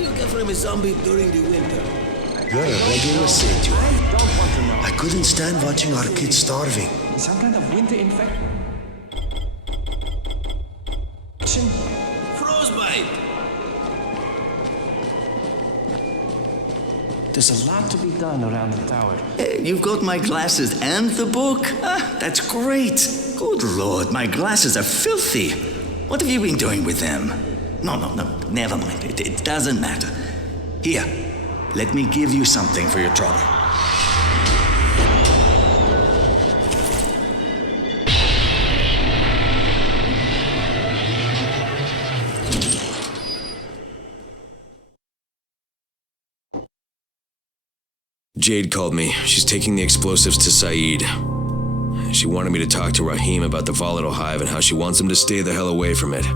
do you get from a zombie during the winter? You're a regular saint, you are. I couldn't stand watching our kids starving. Some kind of winter infection? Frostbite! There's a lot to be done around the tower. Hey, you've got my glasses and the book? Ah, that's great. Good Lord, my glasses are filthy. What have you been doing with them? No, never mind. It doesn't matter. Here, let me give you something for your trouble. Jade called me. She's taking the explosives to Saeed. She wanted me to talk to Rahim about the volatile hive and how she wants him to stay the hell away from it.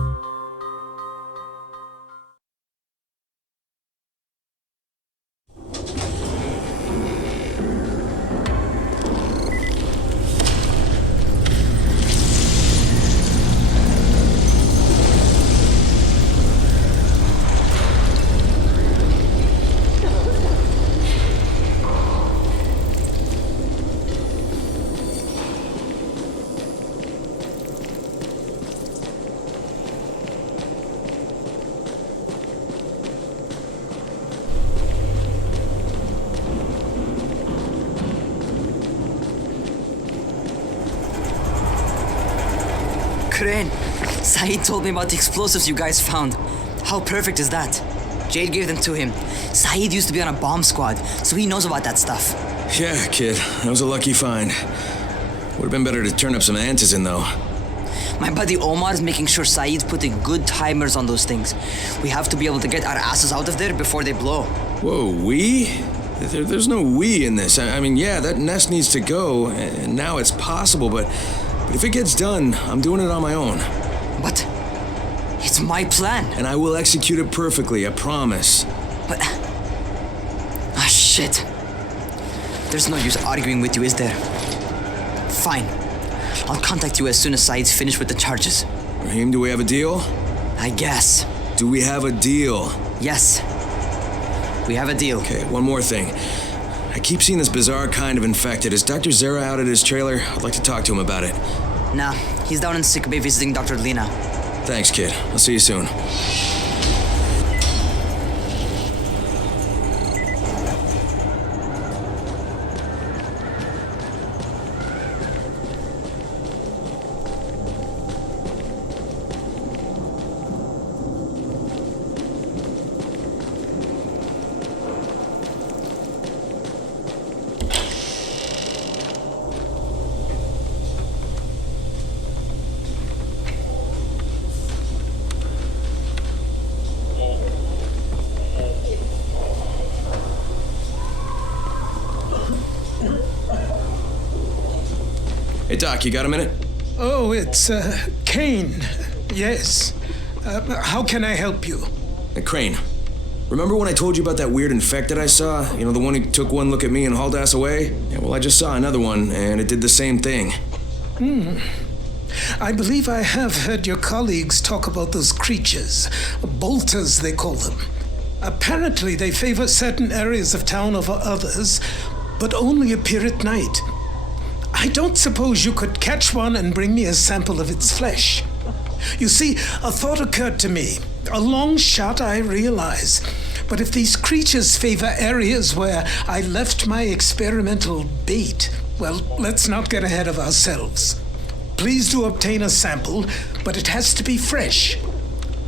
Kain, Saeed told me about the explosives you guys found. How perfect is that? Jade gave them to him. Saeed used to be on a bomb squad, so he knows about that stuff. Yeah, kid. That was a lucky find. Would have been better to turn up some antizin, though. My buddy Omar is making sure Saeed's putting good timers on those things. We have to be able to get our asses out of there before they blow. Whoa, we? There's no we in this. I mean, yeah, that nest needs to go, and now it's possible, but if it gets done, I'm doing it on my own. But it's my plan. And I will execute it perfectly, I promise. But... ah, shit. There's no use arguing with you, is there? Fine. I'll contact you as soon as Saeed's finished with the charges. Rahim, do we have a deal? I guess. Do we have a deal? Yes. We have a deal. Okay, one more thing. I keep seeing this bizarre kind of infected. Is Dr. Zera out at his trailer? I'd like to talk to him about it. Nah, he's down in sick bay visiting Dr. Lena. Thanks, kid. I'll see you soon. Hey, Doc, you got a minute? Oh, it's, Kain. Yes. How can I help you? Crane, remember when I told you about that weird infected I saw? You know, the one who took one look at me and hauled ass away? Yeah, well, I just saw another one, and it did the same thing. I believe I have heard your colleagues talk about those creatures. Bolters, they call them. Apparently, they favor certain areas of town over others, but only appear at night. I don't suppose you could catch one and bring me a sample of its flesh. You see, a thought occurred to me. A long shot, I realize. But if these creatures favor areas where I left my experimental bait, well, let's not get ahead of ourselves. Please do obtain a sample, but it has to be fresh.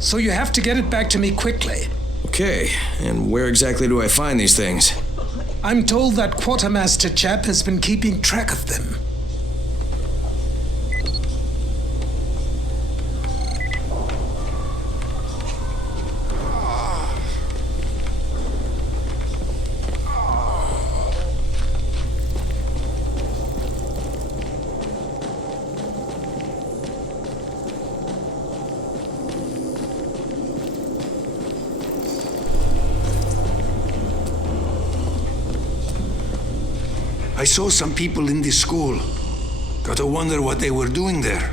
So you have to get it back to me quickly. Okay, and where exactly do I find these things? I'm told that quartermaster chap has been keeping track of them. I saw some people in this school. Gotta wonder what they were doing there.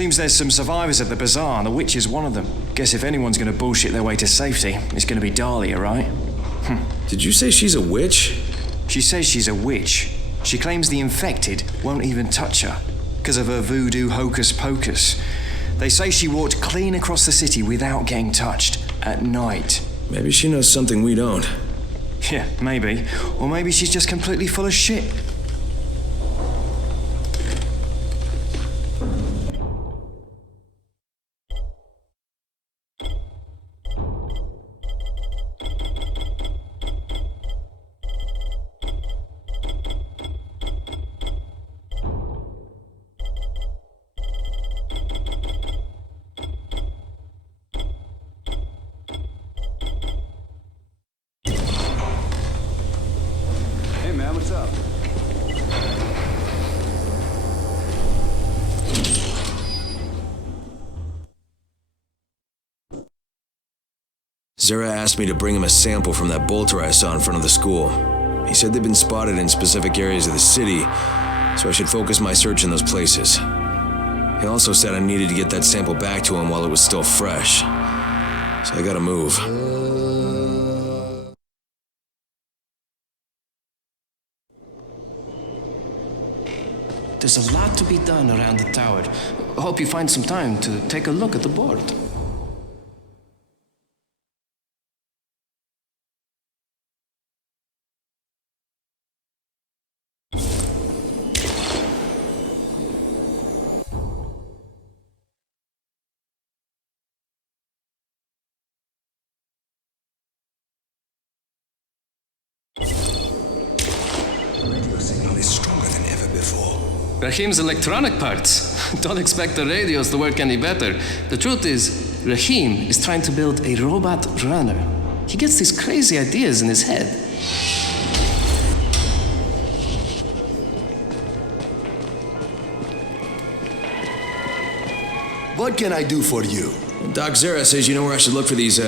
Seems there's some survivors at the bazaar, and the witch is one of them. Guess if anyone's gonna bullshit their way to safety, it's gonna be Dahlia, right? Did you say she's a witch? She says she's a witch. She claims the infected won't even touch her, because of her voodoo hocus pocus. They say she walked clean across the city without getting touched, at night. Maybe she knows something we don't. Yeah, maybe. Or maybe she's just completely full of shit. Hey man, what's up? Zara asked me to bring him a sample from that bolter I saw in front of the school. He said they'd been spotted in specific areas of the city, so I should focus my search in those places. He also said I needed to get that sample back to him while it was still fresh. So I gotta move. There's a lot to be done around the tower. Hope you find some time to take a look at the board. Radio signal is stronger than ever before. Rahim's electronic parts. Don't expect the radios to work any better. The truth is, Rahim is trying to build a robot runner. He gets these crazy ideas in his head. What can I do for you? Doc Zara says you know where I should look for these,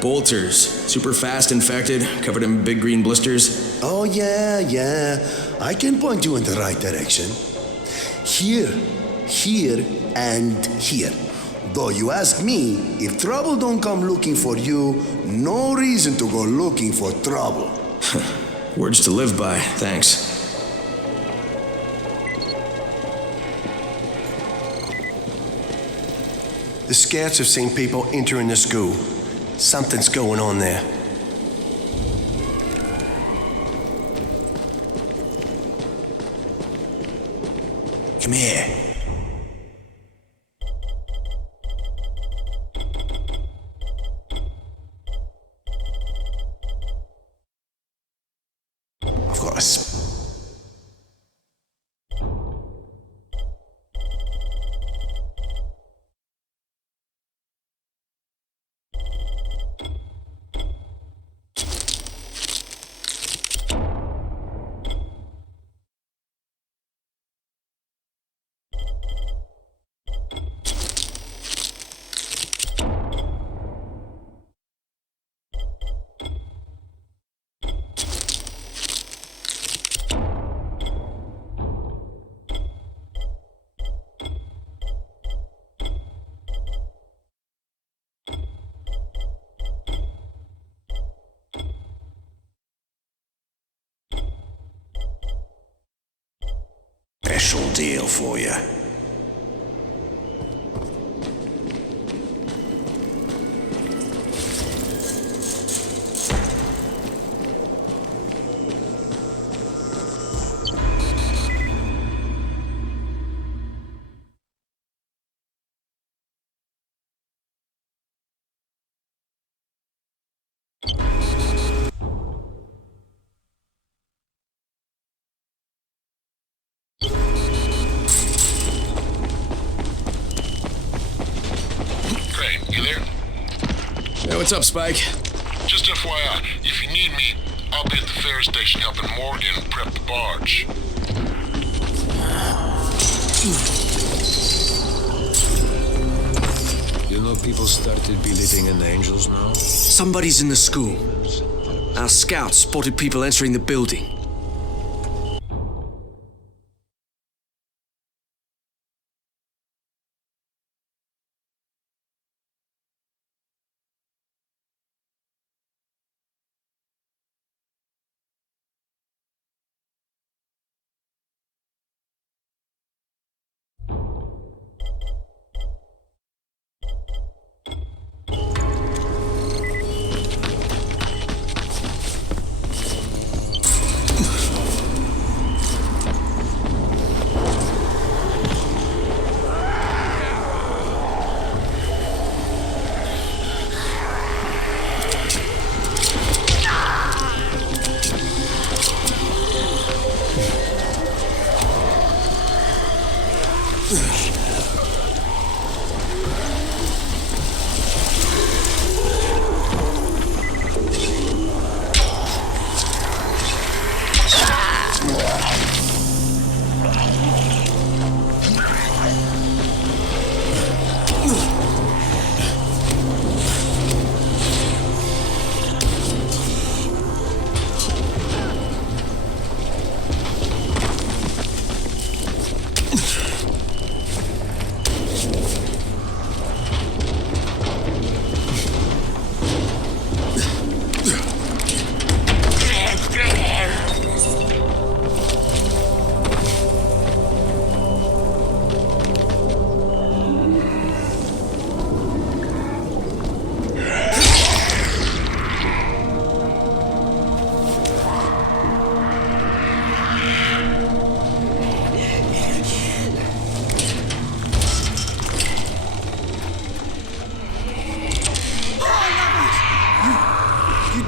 bolters. Super fast infected, covered in big green blisters. Oh, yeah. I can point you in the right direction. Here, and here. Though you ask me, if trouble don't come looking for you, no reason to go looking for trouble. Words to live by, thanks. The scouts have seen people entering the school. Something's going on there. Come here. I've got a special deal for you. You there? Hey, what's up, Spike? Just FYI, if you need me, I'll be at the ferry station helping Morgan prep the barge. You know people started believing in angels now? Somebody's in the school. Our scouts spotted people entering the building.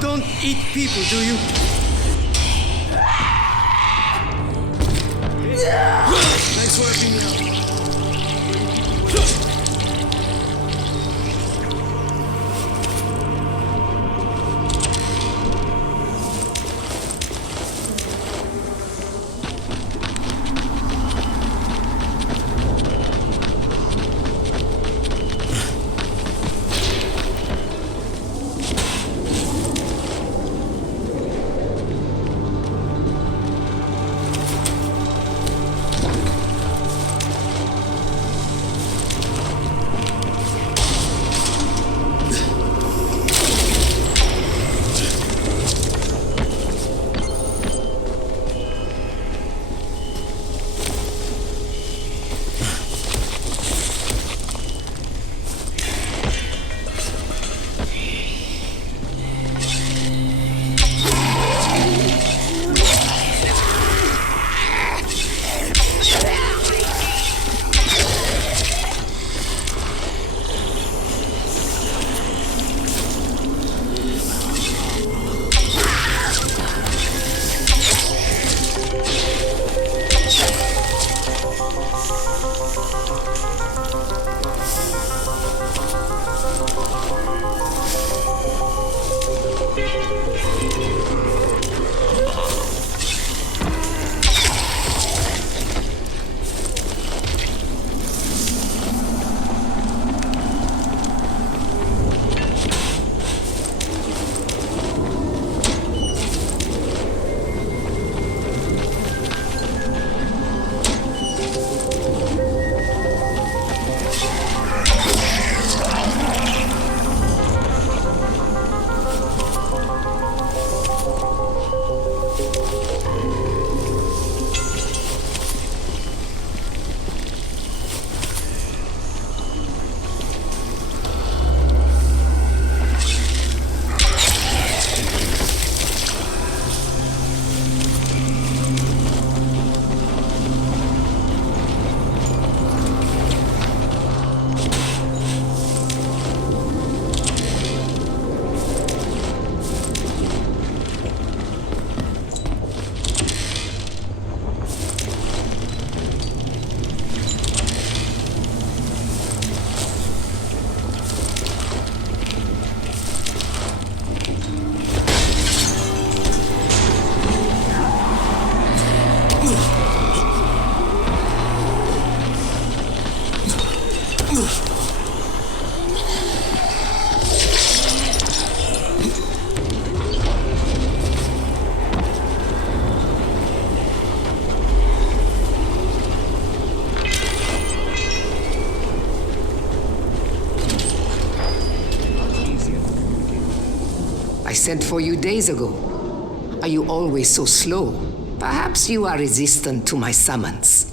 don't eat people, do you? Nice working out. I sent for you days ago. Are you always so slow? Perhaps you are resistant to my summons.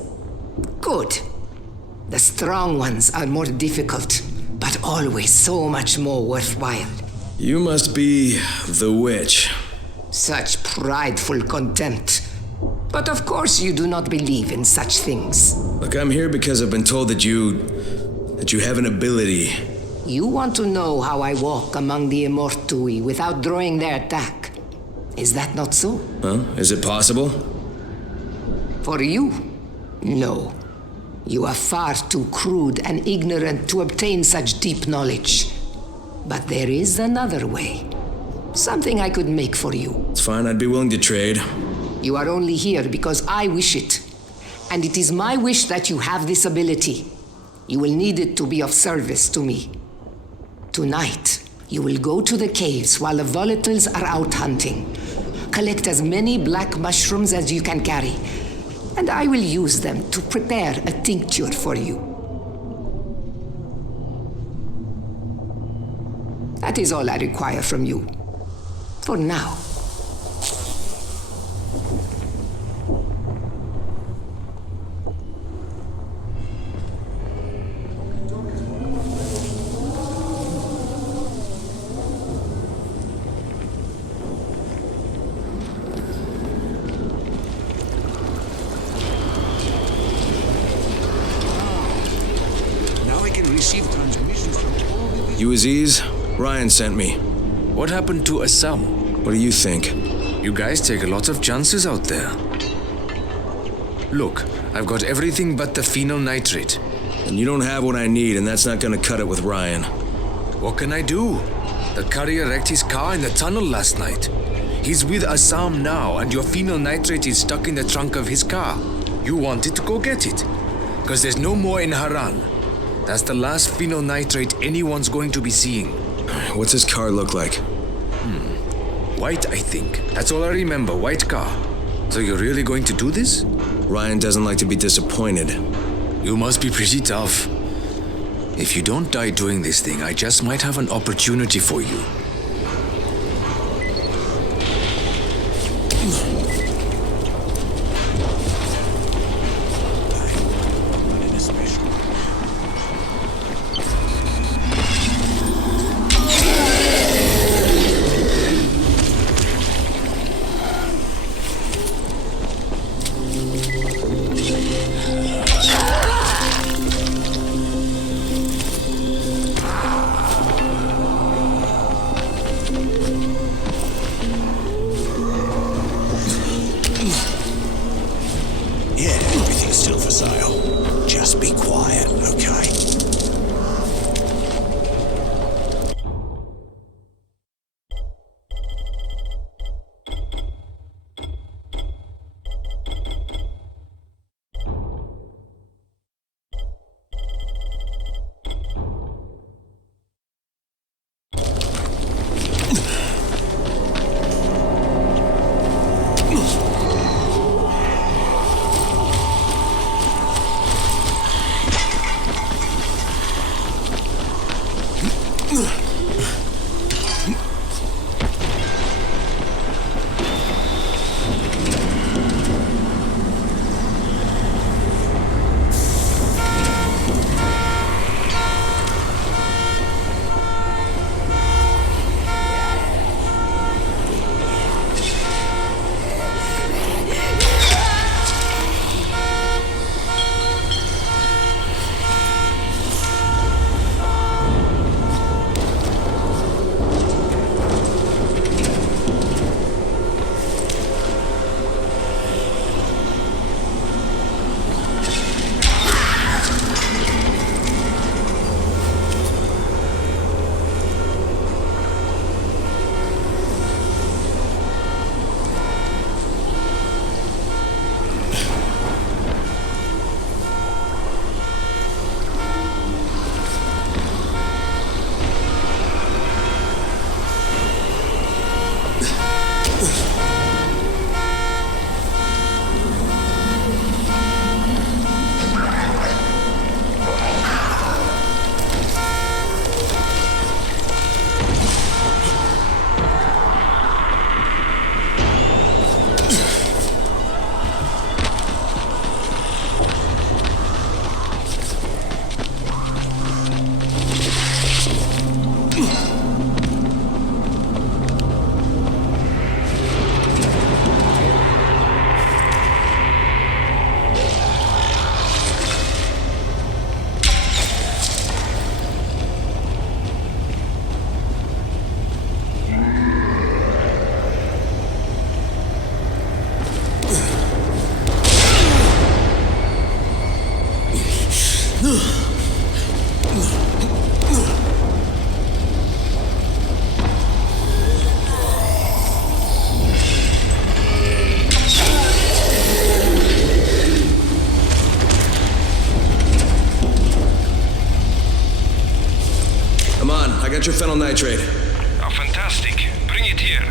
Good. The strong ones are more difficult, but always so much more worthwhile. You must be the witch. Such prideful contempt. But of course you do not believe in such things. Look, I'm here because I've been told that you have an ability. You want to know how I walk among the Immortui without drawing their attack. Is that not so? Huh? Is it possible? For you, no. You are far too crude and ignorant to obtain such deep knowledge. But there is another way. Something I could make for you. It's fine, I'd be willing to trade. You are only here because I wish it. And it is my wish that you have this ability. You will need it to be of service to me. Tonight, you will go to the caves while the volatiles are out hunting. Collect as many black mushrooms as you can carry, and I will use them to prepare a tincture for you. That is all I require from you. For now. Now I can receive transmissions from all the... You Aziz? Ryan sent me. What happened to Assam? What do you think? You guys take a lot of chances out there. Look, I've got everything but the phenyl nitrate. And you don't have what I need, and that's not gonna cut it with Ryan. What can I do? The courier wrecked his car in the tunnel last night. He's with Assam now, and your phenyl nitrate is stuck in the trunk of his car. You wanted to go get it. Because there's no more in Haran. That's the last phenyl nitrate anyone's going to be seeing. What's his car look like? White, I think. That's all I remember, white car. So you're really going to do this? Ryan doesn't like to be disappointed. You must be pretty tough. If you don't die doing this thing, I just might have an opportunity for you. I got your phenyl nitrate. Oh, fantastic. Bring it here.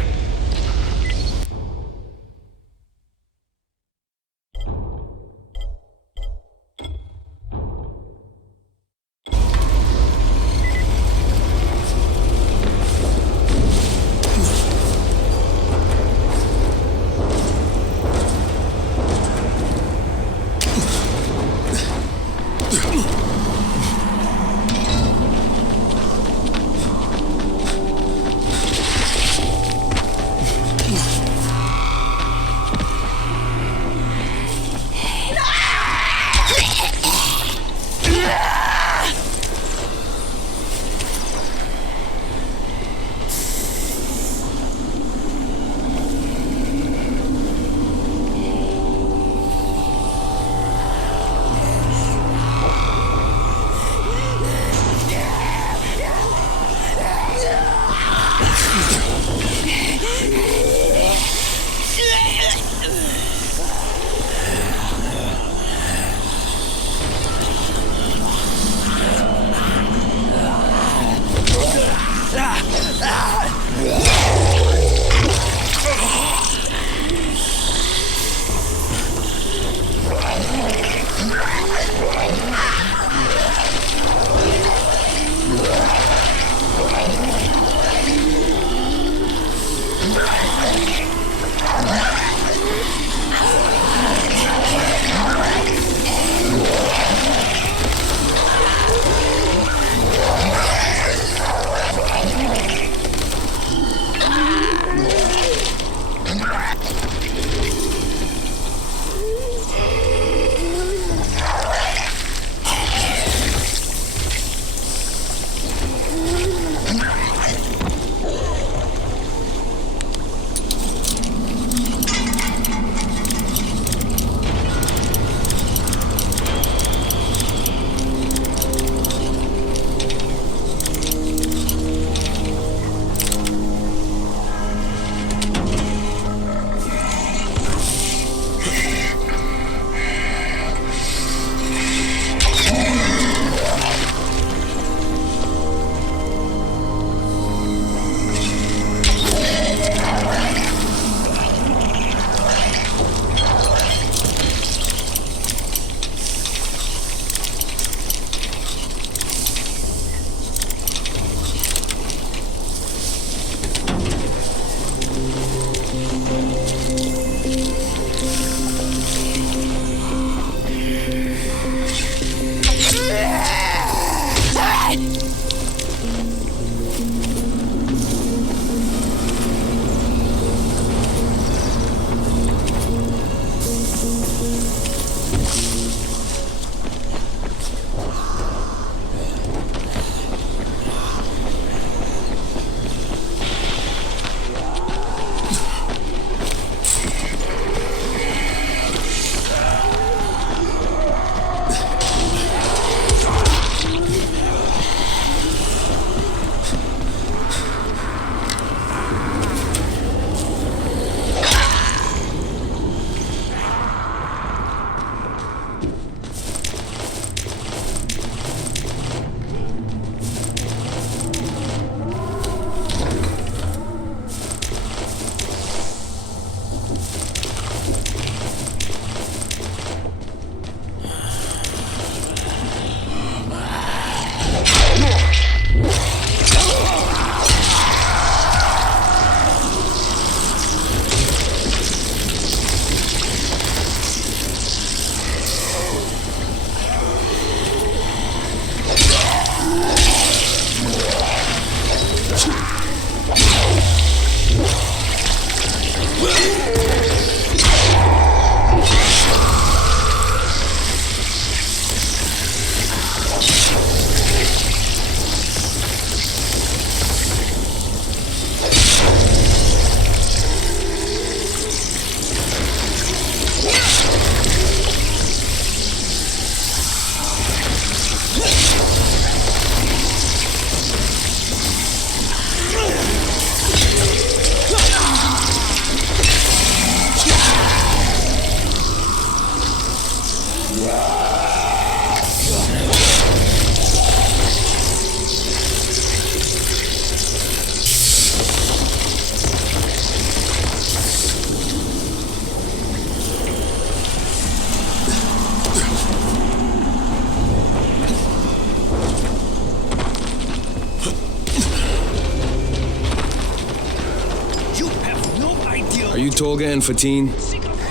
Are you Tolga and Fatin?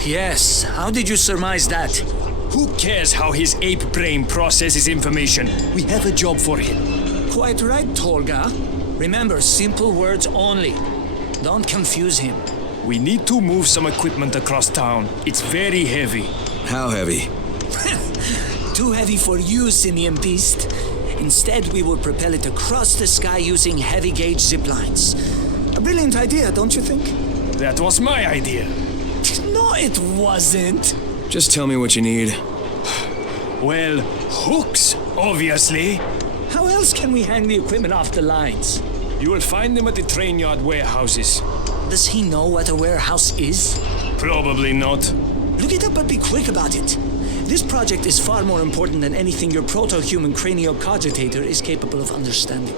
Yes. How did you surmise that? Who cares how his ape brain processes information? We have a job for him. Quite right, Tolga. Remember, simple words only. Don't confuse him. We need to move some equipment across town. It's very heavy. How heavy? Too heavy for you, Simian Beast. Instead, we will propel it across the sky using heavy-gauge zip lines. A brilliant idea, don't you think? That was my idea. No, it wasn't. Just tell me what you need. Well, hooks, obviously. How else can we hang the equipment off the lines? You will find them at the train yard warehouses. Does he know what a warehouse is? Probably not. Look it up, but be quick about it. This project is far more important than anything your proto-human craniocogitator is capable of understanding.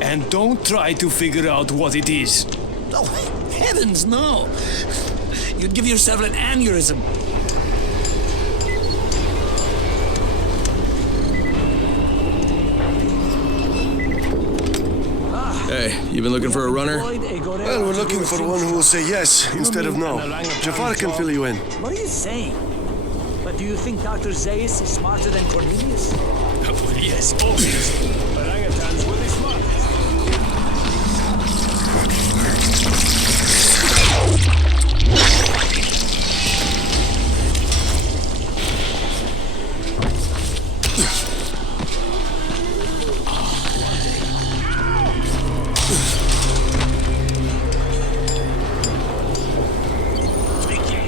And don't try to figure out what it is. Oh, heavens, no! You'd give yourself an aneurysm. Hey, you been looking for a runner? Well, we're looking for one who will say yes instead of no. Jafar can fill you in. What are you saying? But do you think Dr. Zaius is smarter than Cornelius? Yes, obviously. Orangutans will be smart.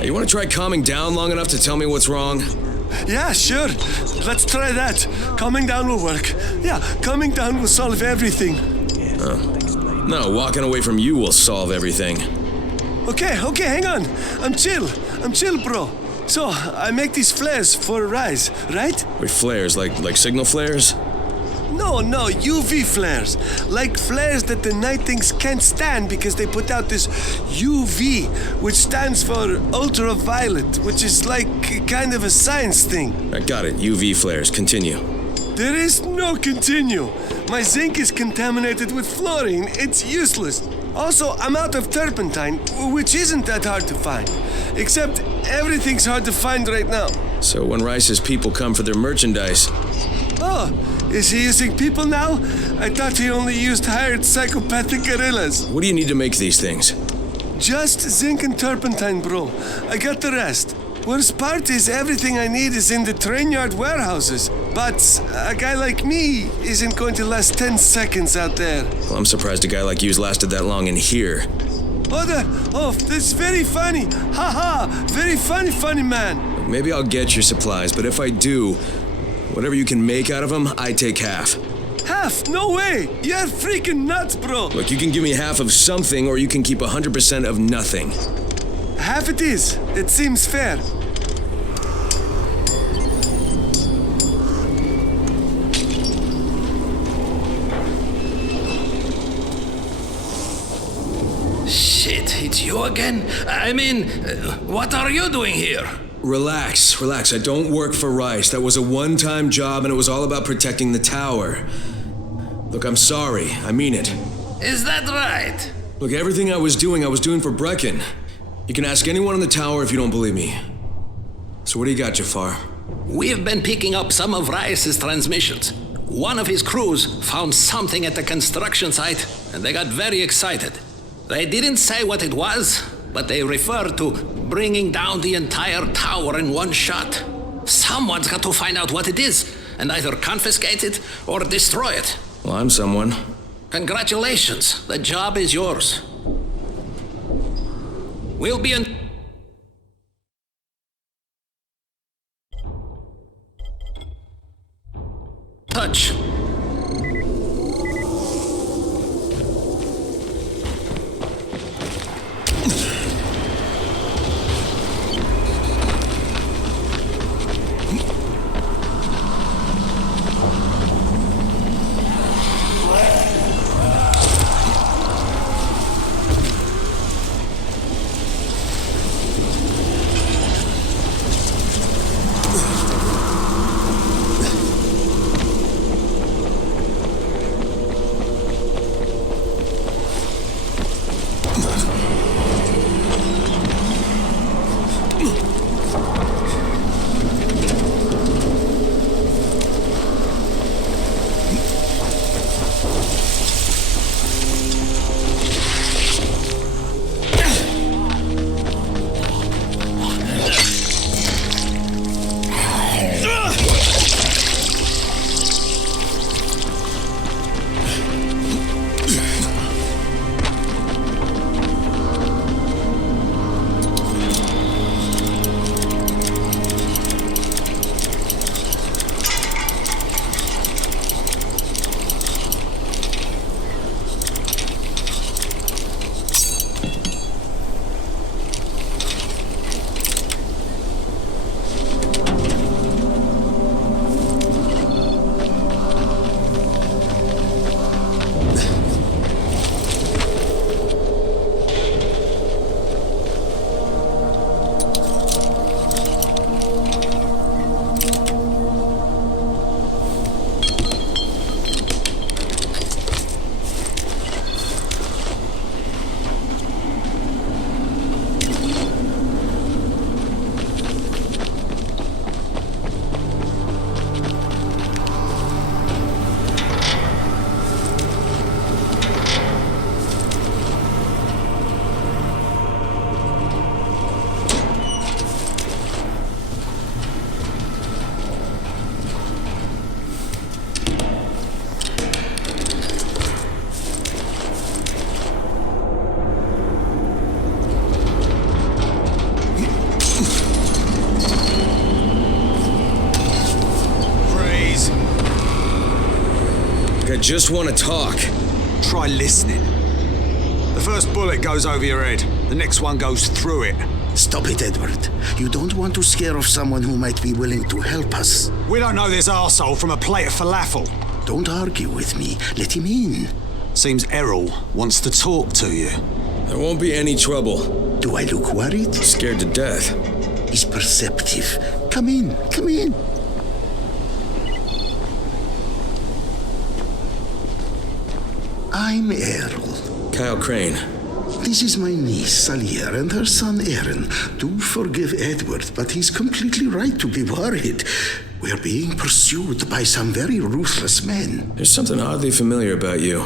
Hey, you want to try calming down long enough to tell me what's wrong? Yeah, sure. Let's try that. Calming down will work. Yeah, calming down will solve everything. No, walking away from you will solve everything. Okay, hang on. I'm chill, bro. So, I make these flares for a rise, right? Wait, flares? Like signal flares? No, UV flares. Like flares that the night things can't stand because they put out this UV, which stands for ultraviolet, which is like kind of a science thing. I got it. UV flares. Continue. There is no continue. My zinc is contaminated with fluorine. It's useless. Also, I'm out of turpentine, which isn't that hard to find. Except everything's hard to find right now. So when Rice's people come for their merchandise... Oh, is he using people now? I thought he only used hired psychopathic gorillas. What do you need to make these things? Just zinc and turpentine, bro. I got the rest. Worst part is everything I need is in the train yard warehouses. But a guy like me isn't going to last 10 seconds out there. Well, I'm surprised a guy like you's lasted that long in here. Oh, that's very funny. Ha! Very funny man. Maybe I'll get your supplies, but if I do, whatever you can make out of them, I take half. Half? No way! You're freaking nuts, bro! Look, you can give me half of something, or you can keep 100% of nothing. Half it is. It seems fair. Shit, it's you again? I mean, what are you doing here? Relax. I don't work for Rice. That was a one-time job, and it was all about protecting the tower. Look, I'm sorry. I mean it. Is that right? Look, everything I was doing for Brecken. You can ask anyone in the tower if you don't believe me. So what do you got, Jafar? We've been picking up some of Rice's transmissions. One of his crews found something at the construction site, and they got very excited. They didn't say what it was, but they referred to bringing down the entire tower in one shot. Someone's got to find out what it is, and either confiscate it or destroy it. Well, I'm someone. Congratulations, the job is yours. We'll be in touch. just want to talk. Try listening. The first bullet goes over your head. The next one goes through it. Stop it, Edward. You don't want to scare off someone who might be willing to help us. We don't know this arsehole from a plate of falafel. Don't argue with me. Let him in. Seems Errol wants to talk to you. There won't be any trouble. Do I look worried? Scared to death. He's perceptive. Come in, come in. I'm Errol. Kyle Crane. This is my niece, Salia, and her son, Aaron. Do forgive Edward, but he's completely right to be worried. We're being pursued by some very ruthless men. There's something oddly familiar about you.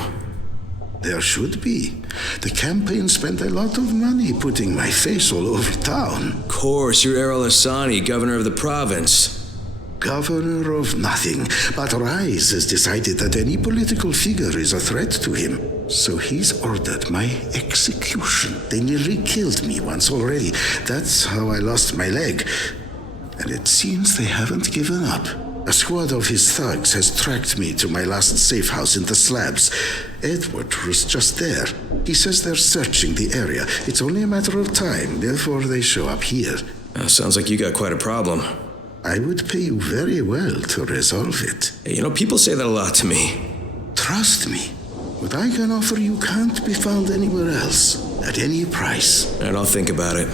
There should be. The campaign spent a lot of money putting my face all over town. Of course, you're Errol Hassani, governor of the province. Governor of nothing, but Rise has decided that any political figure is a threat to him. So he's ordered my execution. They nearly killed me once already. That's how I lost my leg. And it seems they haven't given up. A squad of his thugs has tracked me to my last safe house in the slabs. Edward was just there. He says they're searching the area. It's only a matter of time before they show up here. Sounds like you got quite a problem. I would pay you very well to resolve it. Hey, people say that a lot to me. Trust me. What I can offer you can't be found anywhere else, at any price. And I'll think about it.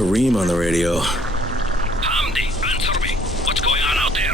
Kareem on the radio. Hamdi, answer me. What's going on out there?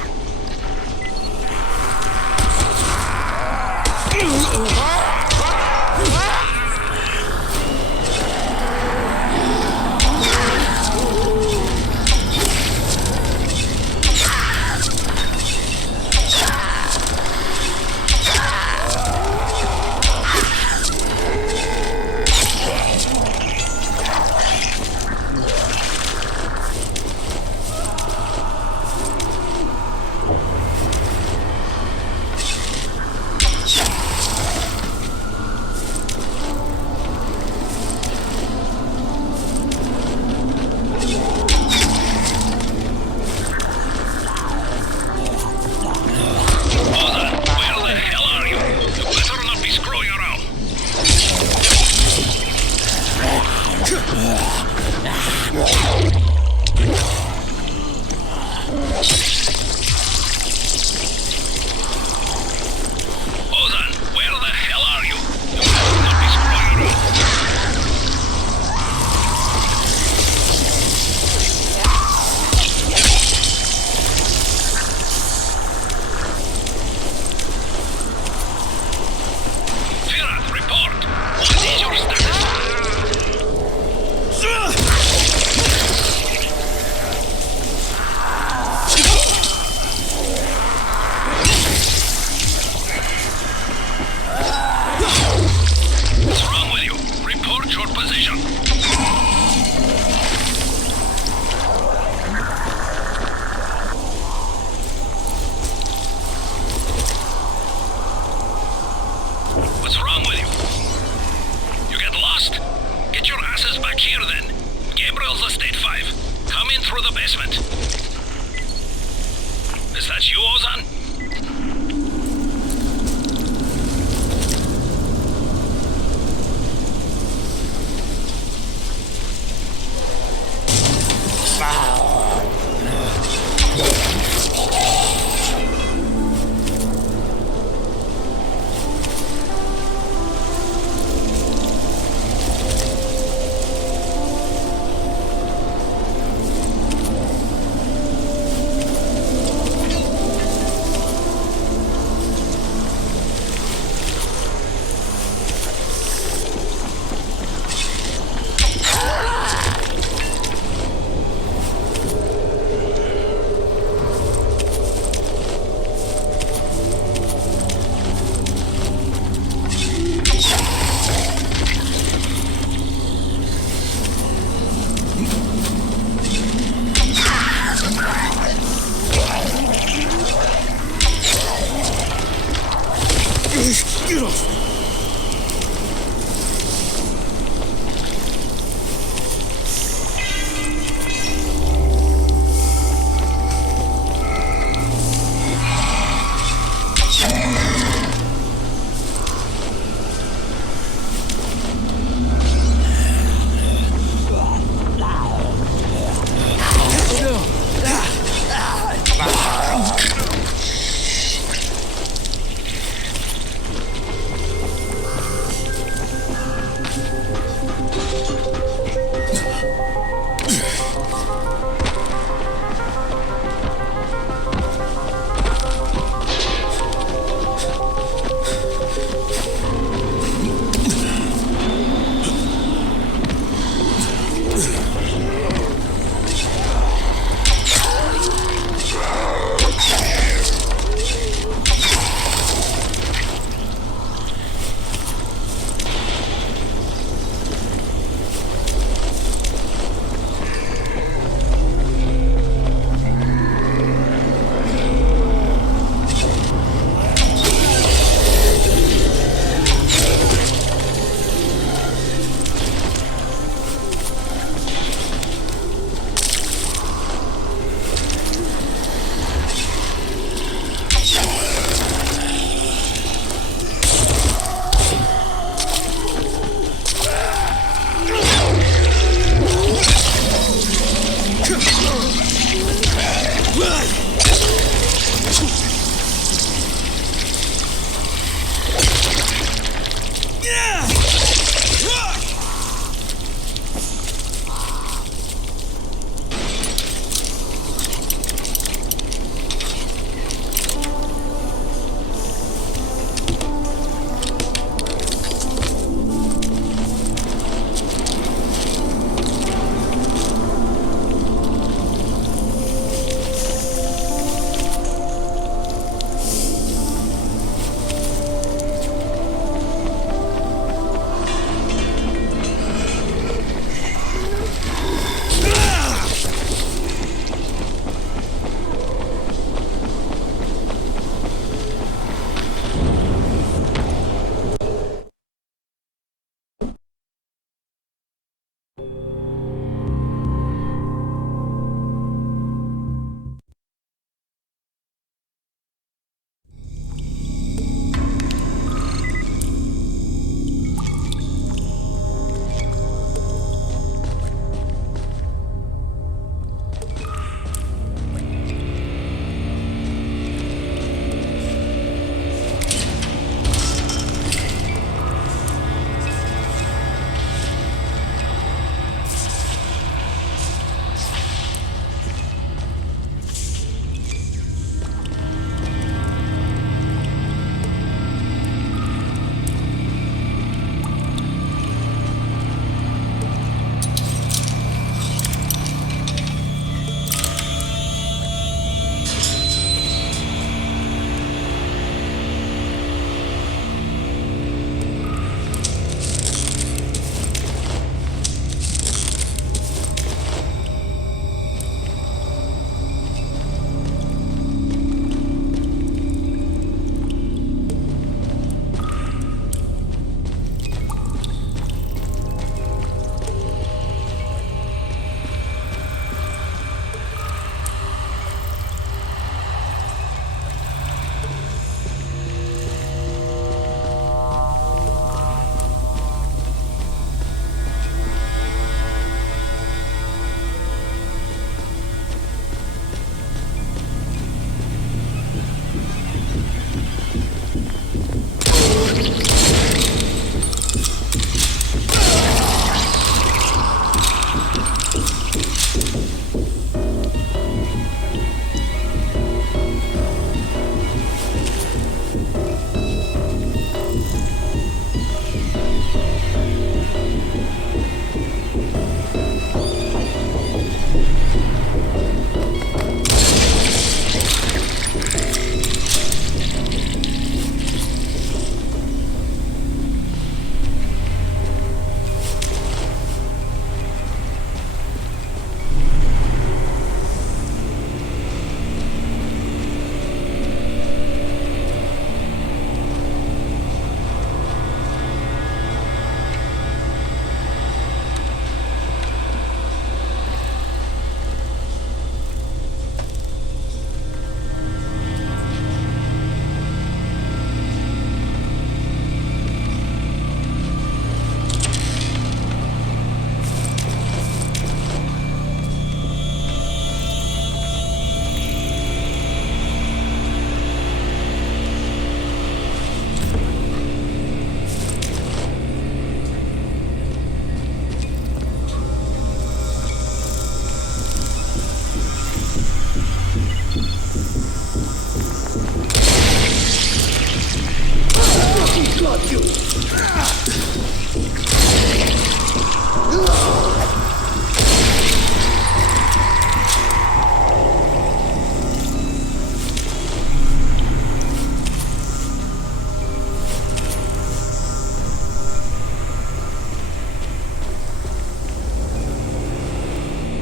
Fuck you!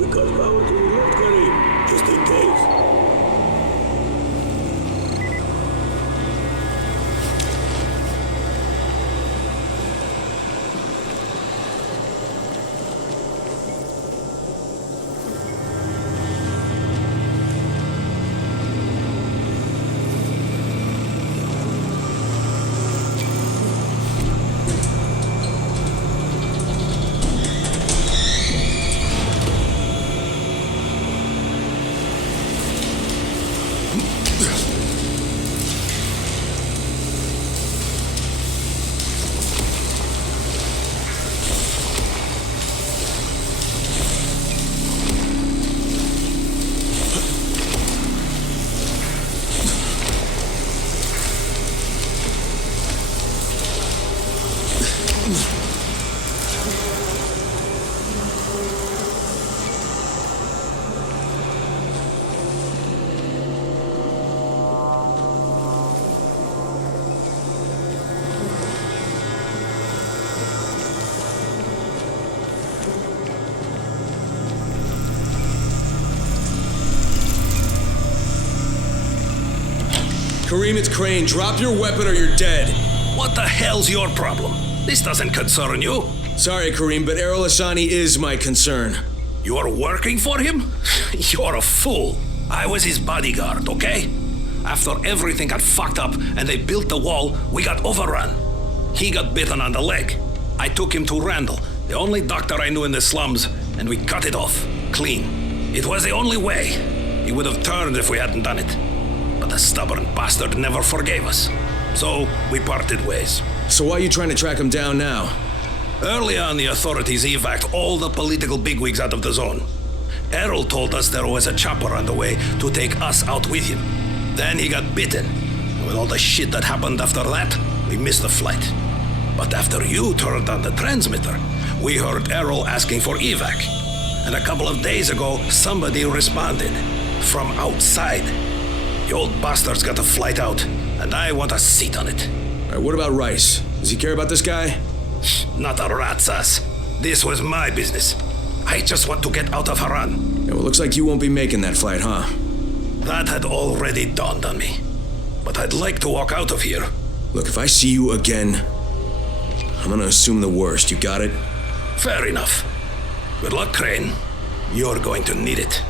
We got power to the left, Kain, just in case. Kareem, it's Crane. Drop your weapon or you're dead. What the hell's your problem? This doesn't concern you. Sorry, Kareem, but Errol Hassani is my concern. You're working for him? You're a fool. I was his bodyguard, okay? After everything got fucked up and they built the wall, we got overrun. He got bitten on the leg. I took him to Randall, the only doctor I knew in the slums, and we cut it off. Clean. It was the only way. He would have turned if we hadn't done it. But the stubborn bastard never forgave us. So we parted ways. So why are you trying to track him down now? Early on, the authorities evac'd all the political bigwigs out of the zone. Errol told us there was a chopper on the way to take us out with him. Then he got bitten. And with all the shit that happened after that, we missed the flight. But after you turned on the transmitter, we heard Errol asking for evac. And a couple of days ago, somebody responded. From outside. The old bastard's got a flight out, and I want a seat on it. All right, what about Rice? Does he care about this guy? Not a rat's ass. This was my business. I just want to get out of Haran. Yeah, well, looks like you won't be making that flight, huh? That had already dawned on me. But I'd like to walk out of here. Look, if I see you again, I'm gonna assume the worst. You got it? Fair enough. Good luck, Crane. You're going to need it.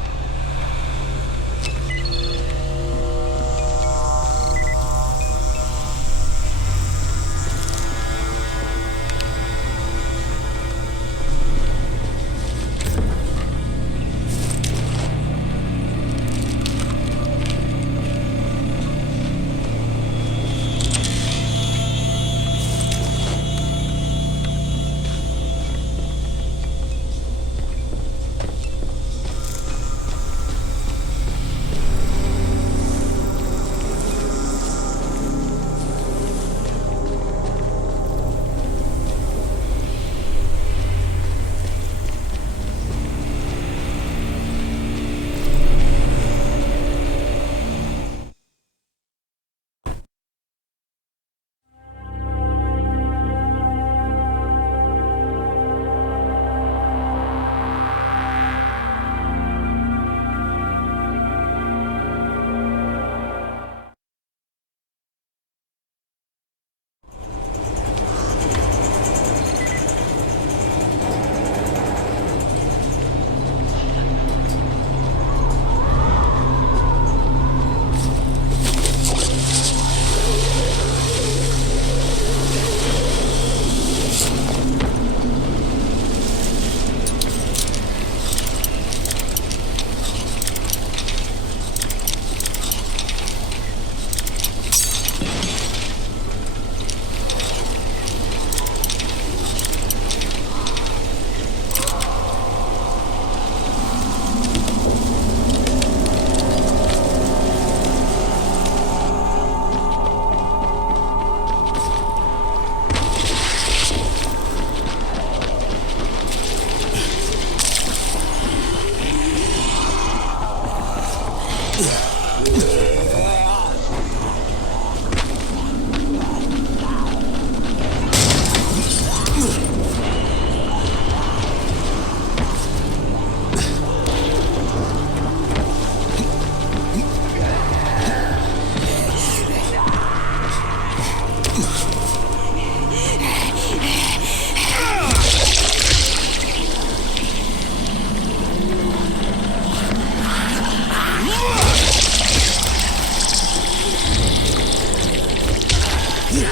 Did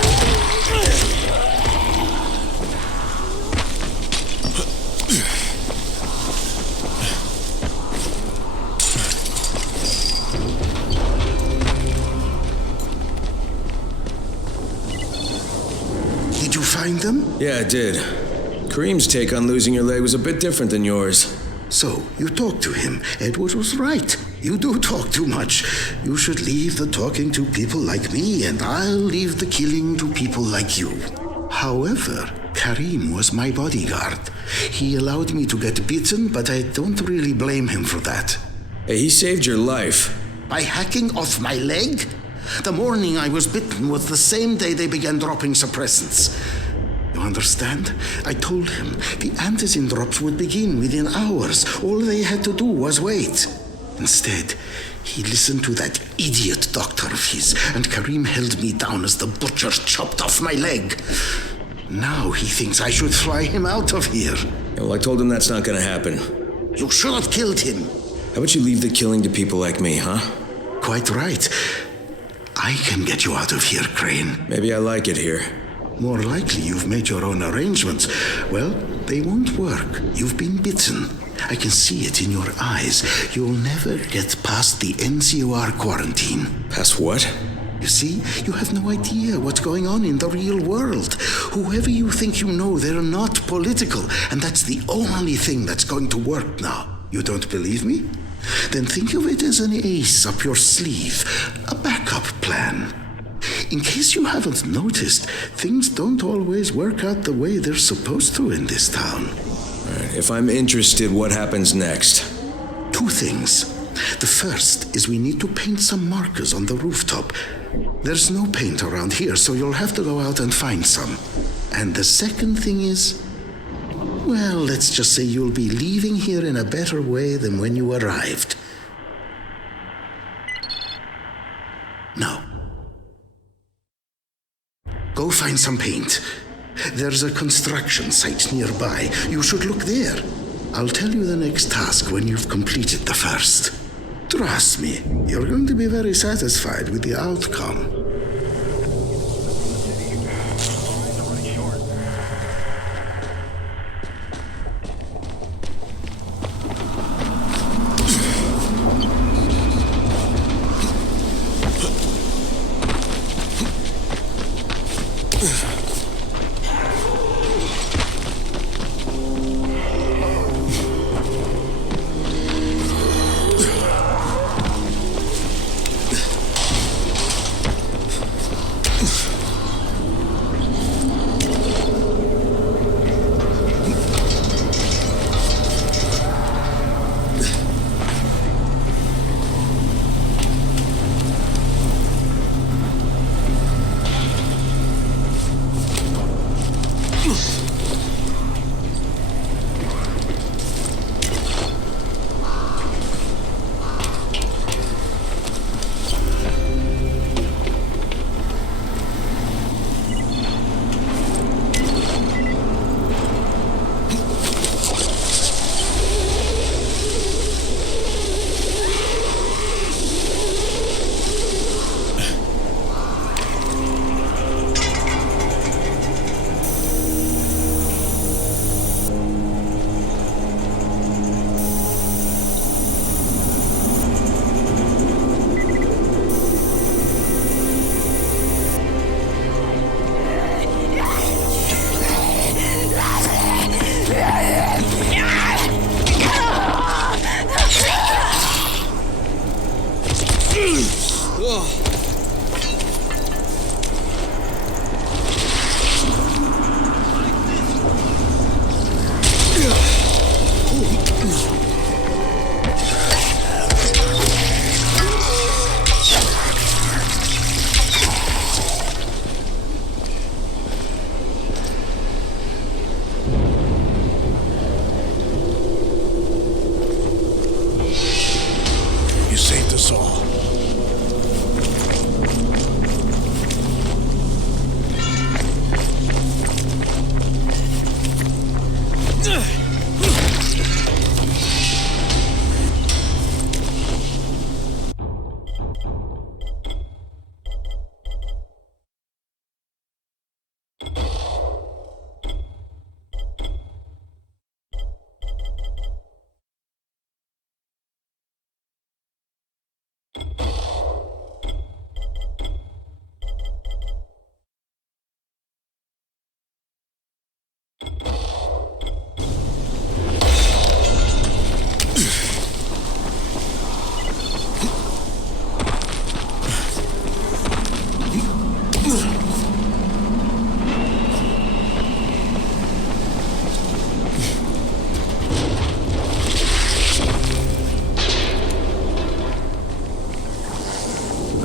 you find them? Yeah, I did. Kareem's take on losing your leg was a bit different than yours. So, you talked to him. Edward was right. You do talk too much. You should leave the talking to people like me, and I'll leave the killing to people like you. However, Kareem was my bodyguard. He allowed me to get bitten, but I don't really blame him for that. Hey, he saved your life. By hacking off my leg? The morning I was bitten was the same day they began dropping suppressants. You understand? I told him the antizin drops would begin within hours. All they had to do was wait. Instead, he listened to that idiot doctor of his, and Kareem held me down as the butcher chopped off my leg. Now he thinks I should fly him out of here. Yeah, well, I told him that's not gonna happen. You should have killed him. How about you leave the killing to people like me, huh? Quite right. I can get you out of here, Crane. Maybe I like it here. More likely you've made your own arrangements. Well, they won't work. You've been bitten. I can see it in your eyes. You'll never get past the NCOR quarantine. Past what? You see, you have no idea what's going on in the real world. Whoever you think you know, they're not political, and that's the only thing that's going to work now. You don't believe me? Then think of it as an ace up your sleeve, a backup plan. In case you haven't noticed, things don't always work out the way they're supposed to in this town. Right, if I'm interested, what happens next? Two things. The first is we need to paint some markers on the rooftop. There's no paint around here, so you'll have to go out and find some. And the second thing is, well, let's just say you'll be leaving here in a better way than when you arrived. Now, go find some paint. There's a construction site nearby. You should look there. I'll tell you the next task when you've completed the first. Trust me, you're going to be very satisfied with the outcome.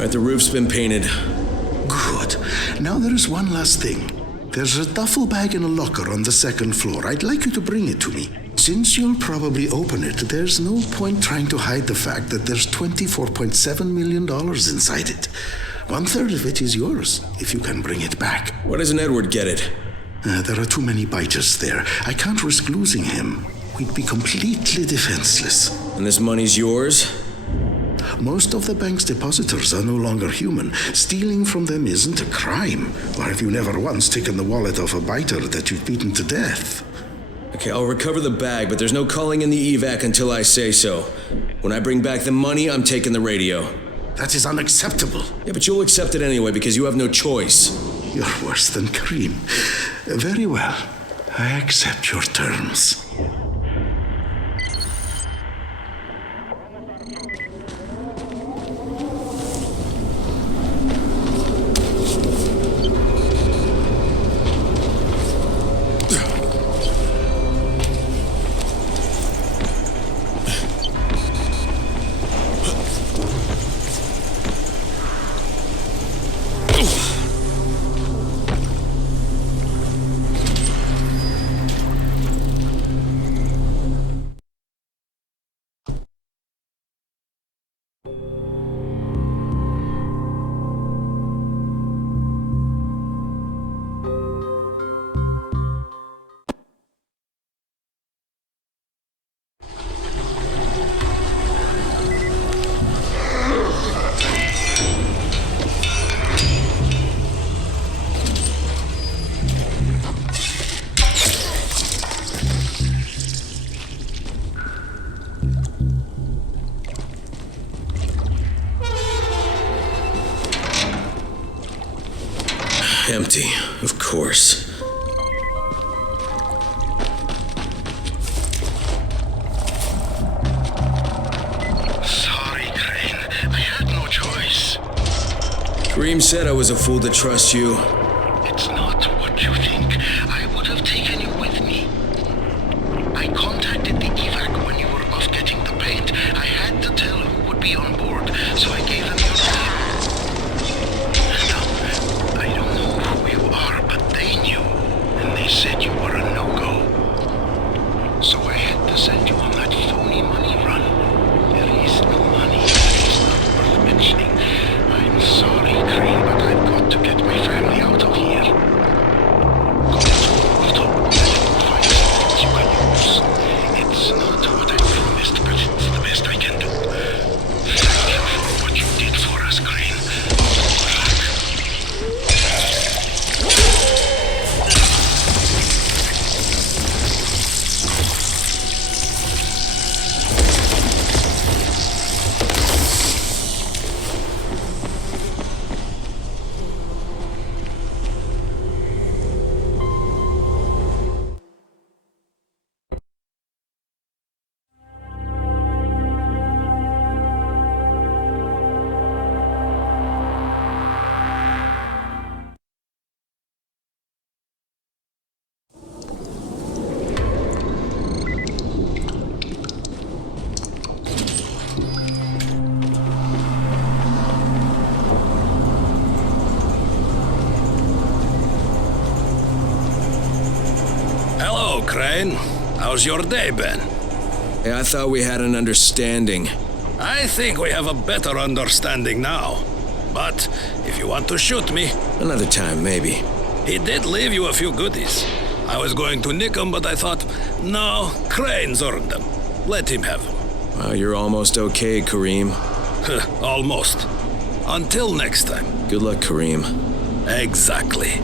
Alright, the roof's been painted. Good. Now there is one last thing. There's a duffel bag in a locker on the second floor. I'd like you to bring it to me. Since you'll probably open it, there's no point trying to hide the fact that there's $24.7 million inside it. 1/3 of it is yours, if you can bring it back. Why doesn't Edward get it? There are too many biters there. I can't risk losing him. We'd be completely defenseless. And this money's yours? Most of the bank's depositors are no longer human. Stealing from them isn't a crime. Or have you never once taken the wallet of a biter that you've beaten to death? Okay, I'll recover the bag, but there's no calling in the evac until I say so. When I bring back the money, I'm taking the radio. That is unacceptable. Yeah, but you'll accept it anyway because you have no choice. You're worse than Kareem. Very well. I accept your terms. Empty, of course. Sorry, Kain. I had no choice. Kareem said I was a fool to trust you. It's not what you think. I would have taken you with me. I contacted the evac when you were off getting the paint. I had to tell who would be on board, so I gave them your name. Now, I don't know who you are, but they knew, and they said you were a no-go. So I had to send you on that phony money run. There is no money that is not worth mentioning. I'm sorry, Kain, but I've got to get my family out of here. Go to Waldo and find some things you can use. It's not what I promised, but it's the best I can do. Thank you for what you did for us, Kain. Good luck. Hello, Kain. How's your day been? Hey, I thought we had an understanding. I think we have a better understanding now. But if you want to shoot me... Another time, maybe. He did leave you a few goodies. I was going to nick them, but I thought, no, Crane's earned them. Let him have them. Well, you're almost okay, Kareem. Almost. Until next time. Good luck, Kareem. Exactly.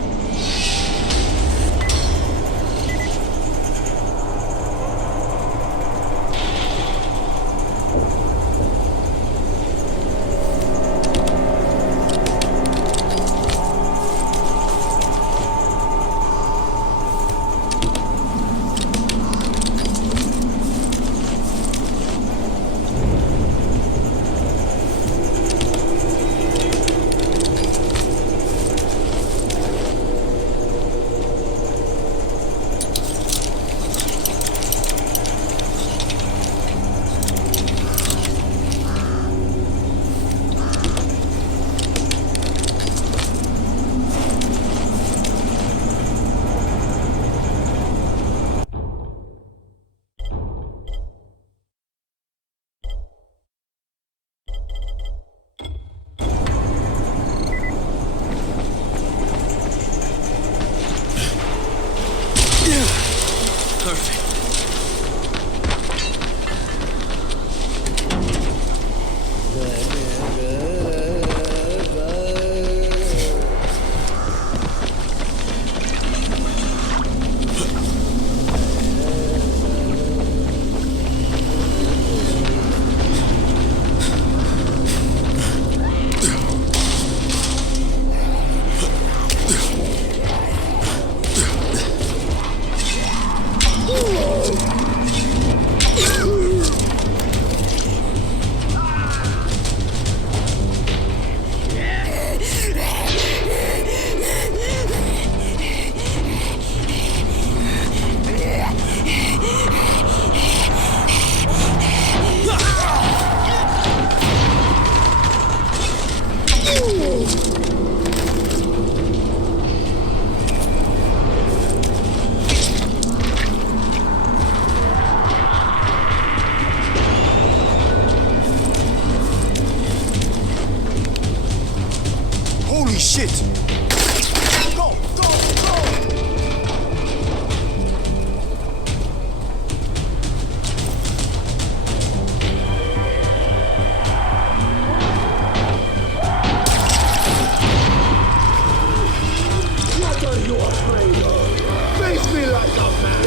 What are you afraid of? Face me like a man!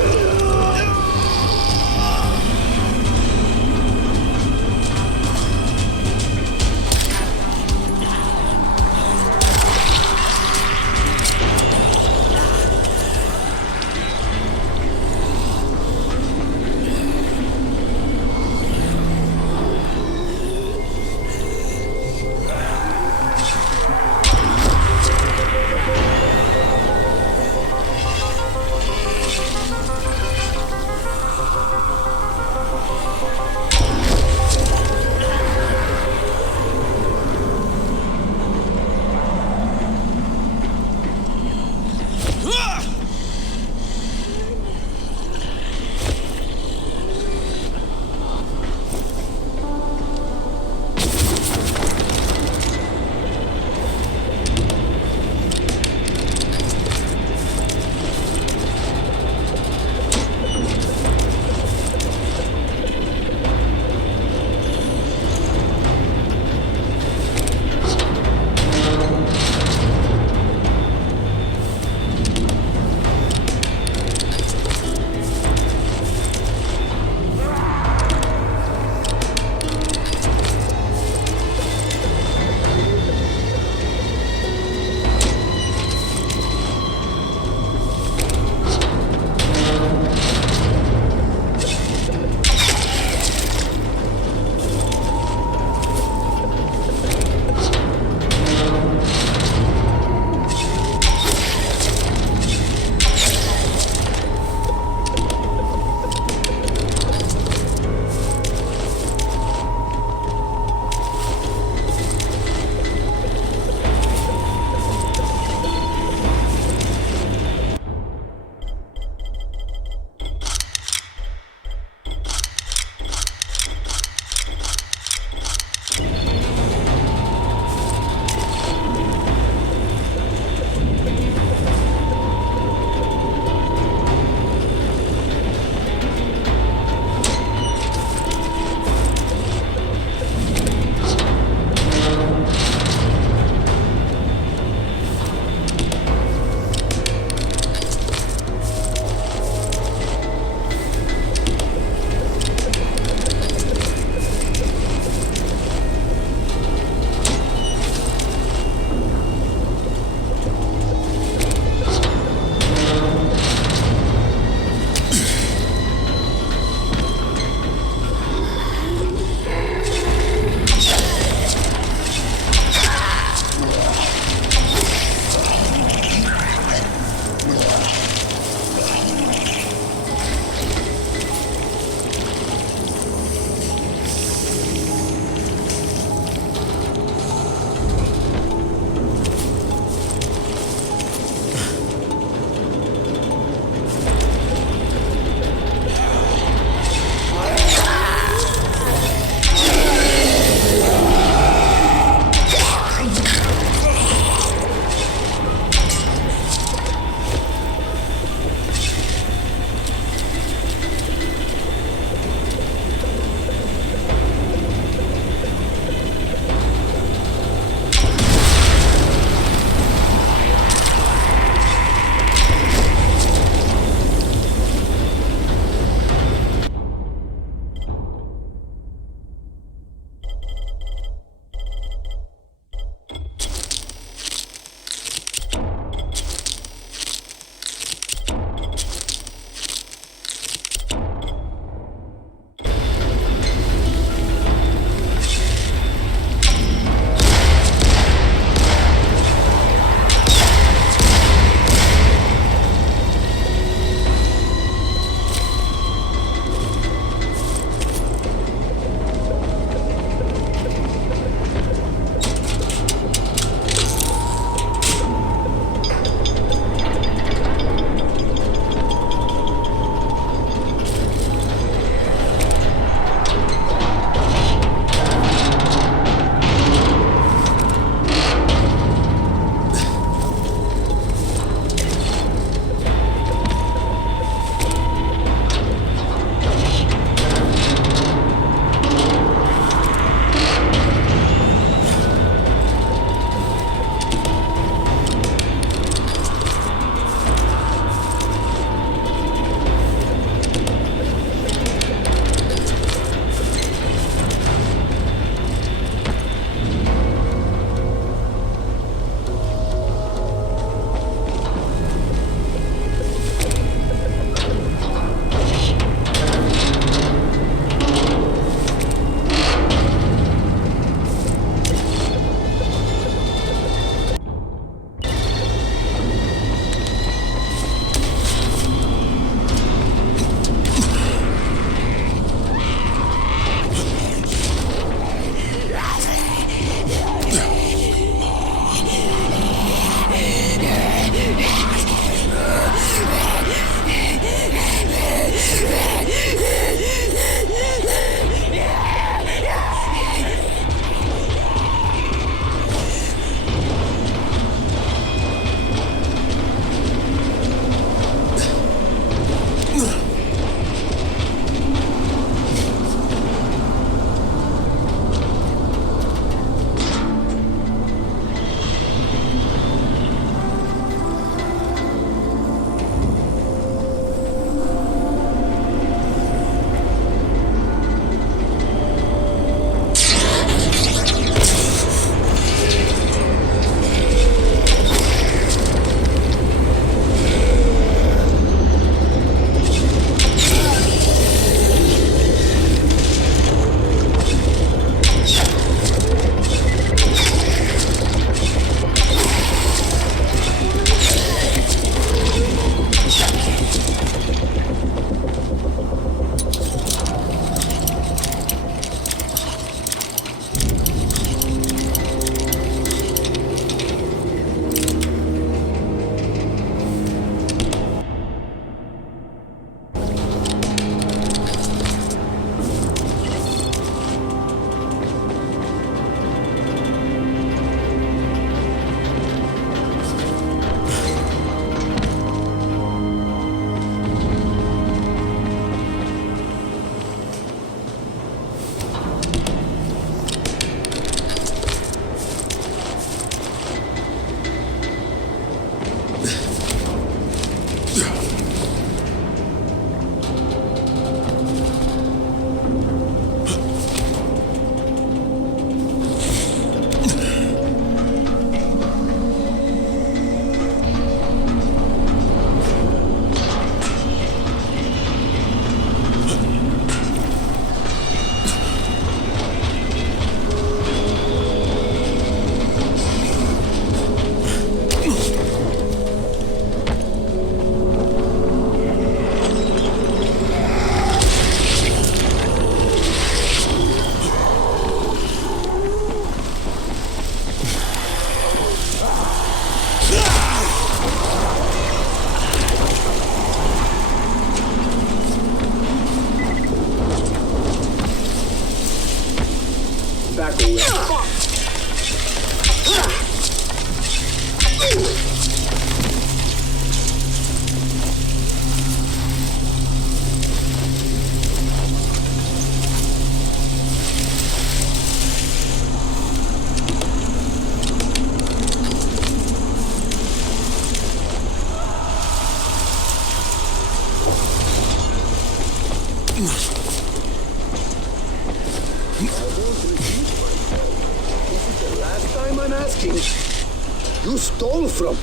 you stole from.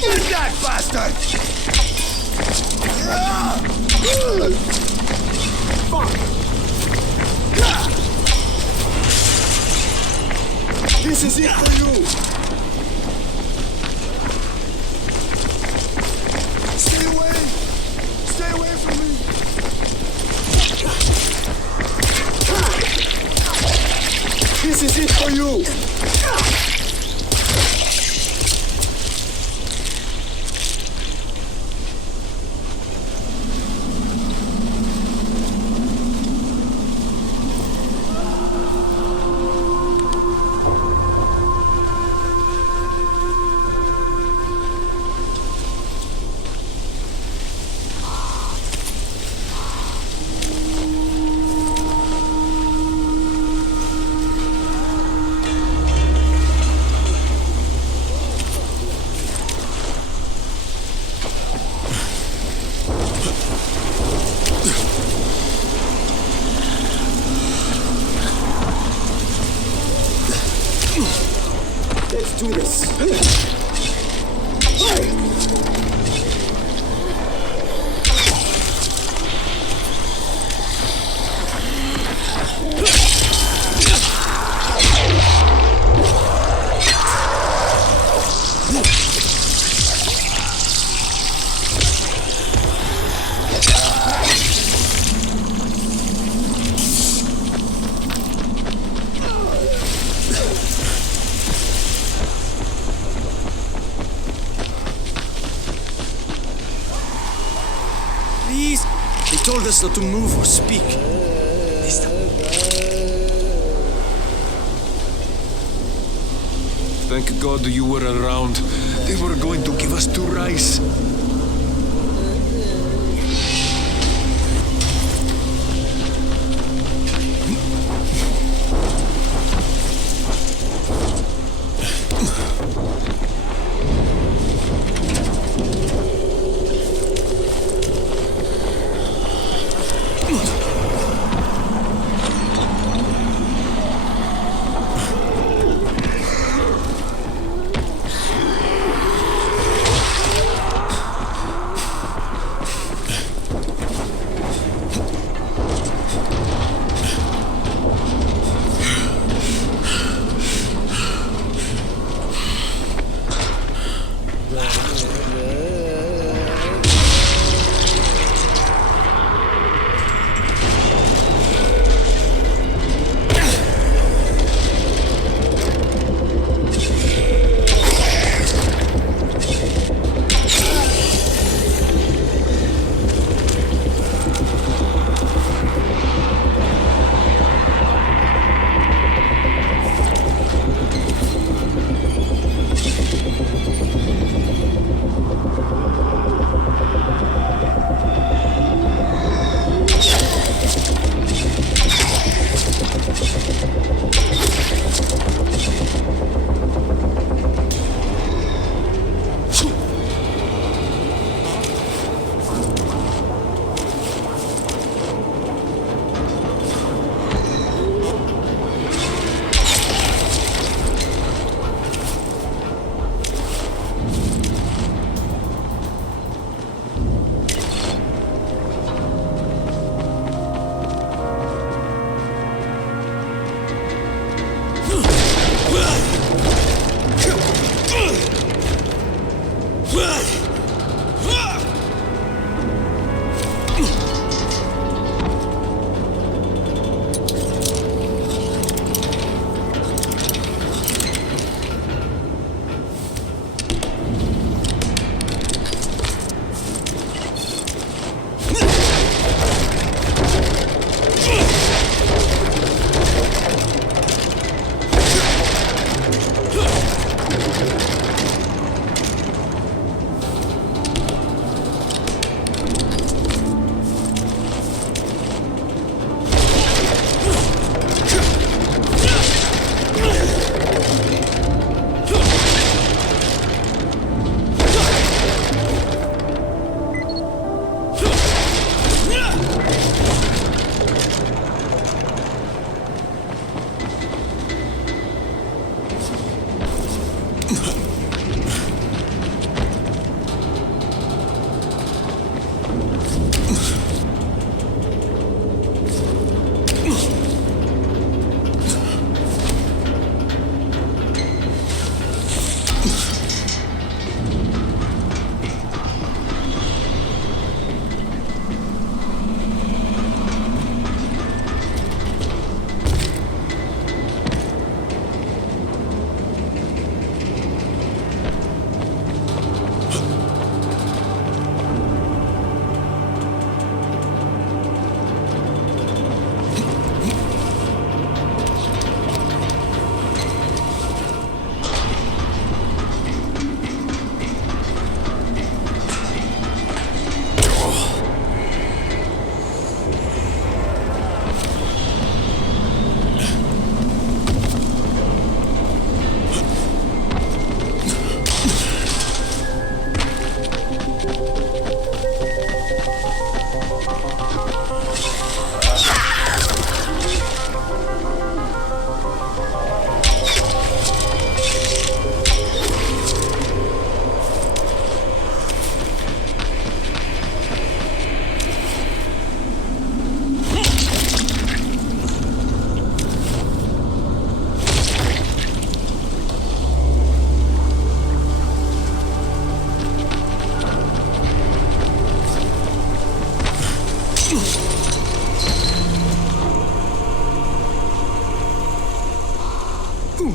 Get that bastard! Fuck! This is it for you! Stay away! Stay away from me! This is it for you! Let's do this. Please! They told us not to move or speak. Thank God you were around. They were going to give us 2 rice.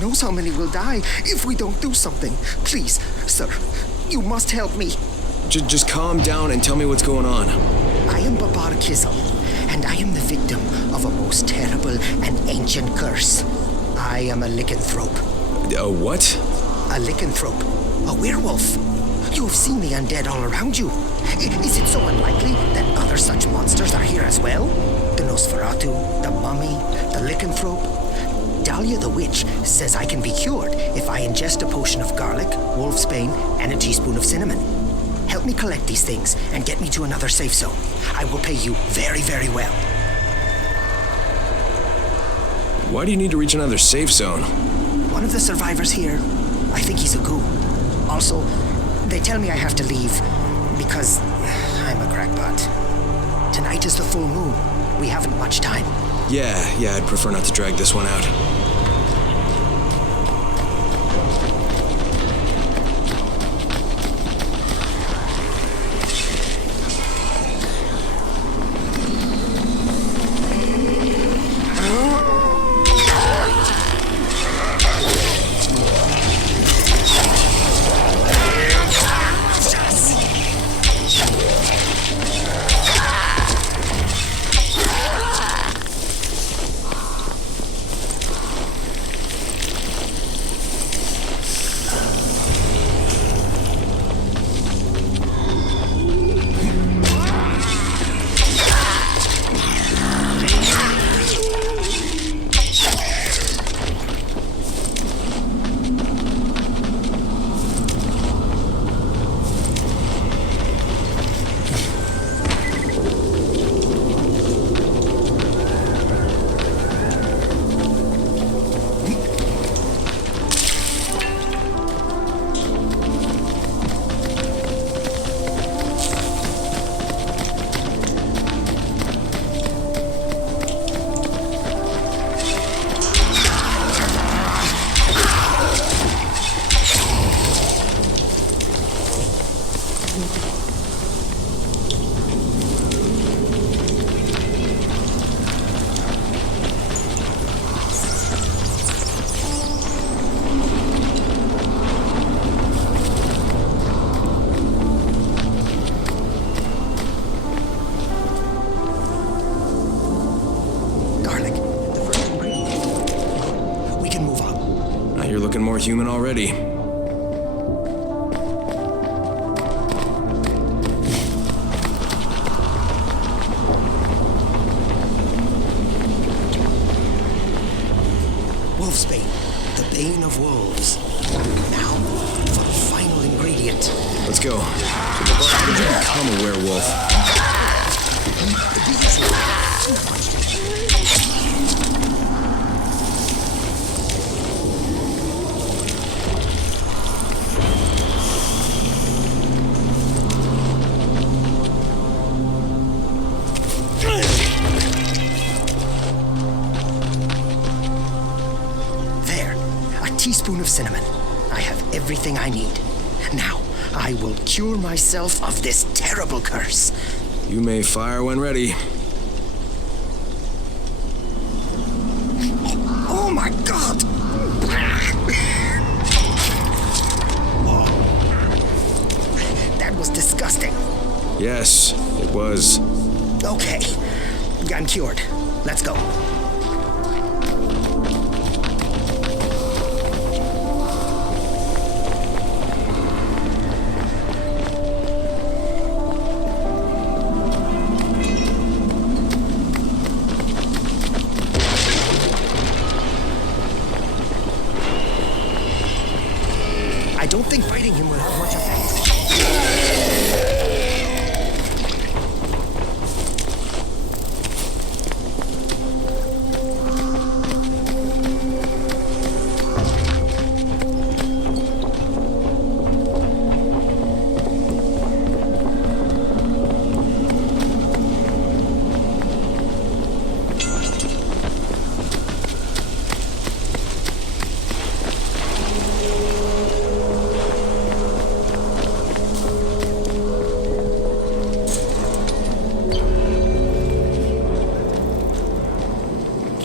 knows how many will die if we don't do something. Please, sir, you must help me. Just calm down and tell me what's going on. I am Babar Kizil, and I am the victim of a most terrible and ancient curse. I am a lycanthrope. A what? A lycanthrope. A werewolf. You have seen the undead all around you. Is it so unlikely that other such monsters are here as well? The Nosferatu, the mummy, the lycanthrope. Dahlia the witch says I can be cured if I ingest a potion of garlic, wolfsbane, and a teaspoon of cinnamon. Help me collect these things and get me to another safe zone. I will pay you very, very well. Why do you need to reach another safe zone? One of the survivors here, I think he's a ghoul. Also, they tell me I have to leave because I'm a crackpot. Tonight is the full moon. We haven't much time. Yeah, I'd prefer not to drag this one out. More human already. Wolfsbane, the bane of wolves. Now, for the final ingredient. Let's go. How did you become a werewolf? Teaspoon of cinnamon. I have everything I need. Now, I will cure myself of this terrible curse. You may fire when ready. Oh my God! That was disgusting. Yes, it was. Okay, I'm cured. Let's go. I don't think fighting him will have much effect.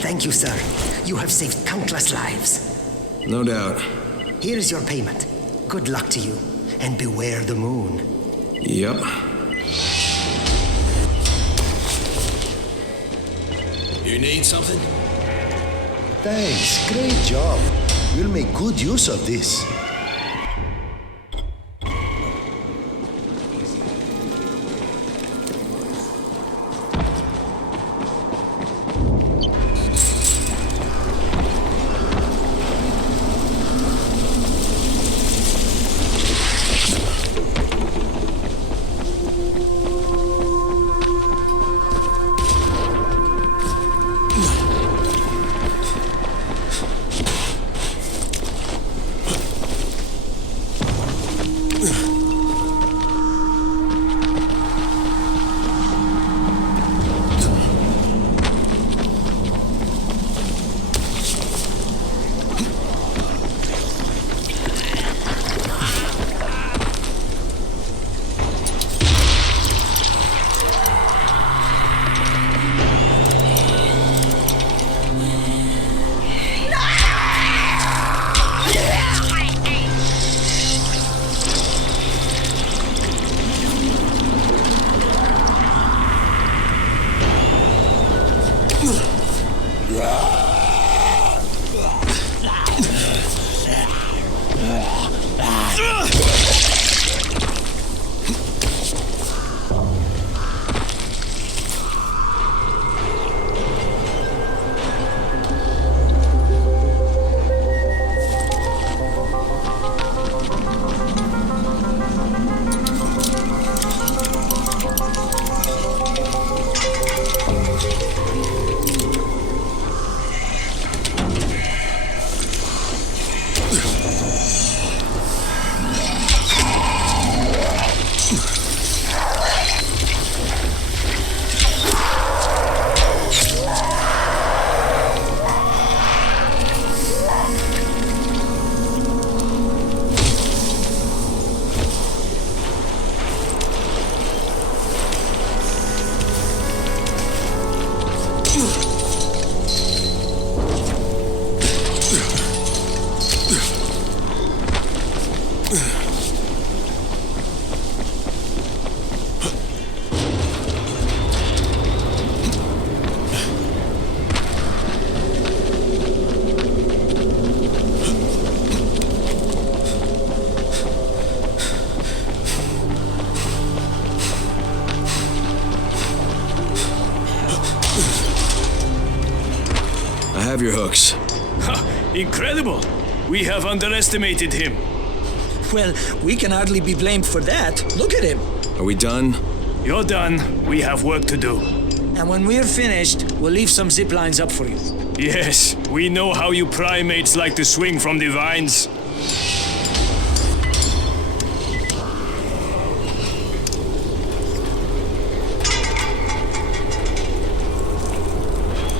Thank you, sir. You have saved countless lives. No doubt. Here's your payment. Good luck to you, and beware the moon. Yep. You need something? Thanks, great job. We'll make good use of this. Have your hooks. Incredible! We have underestimated him. Well, we can hardly be blamed for that. Look at him. Are we done? You're done. We have work to do. And when we're finished, we'll leave some zip lines up for you. Yes, we know how you primates like to swing from the vines.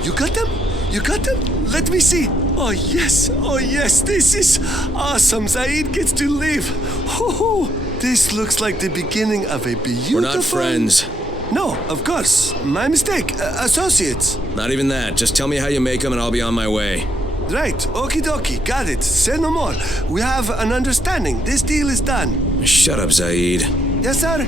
You got them? You got them? Let me see. Oh yes, this is awesome. Zaid gets to live. This looks like the beginning of a beautiful... We're not friends. No, of course. My mistake. Associates. Not even that. Just tell me how you make them and I'll be on my way. Right. Okie dokie. Got it. Say no more. We have an understanding. This deal is done. Shut up, Zaid. Yes, sir.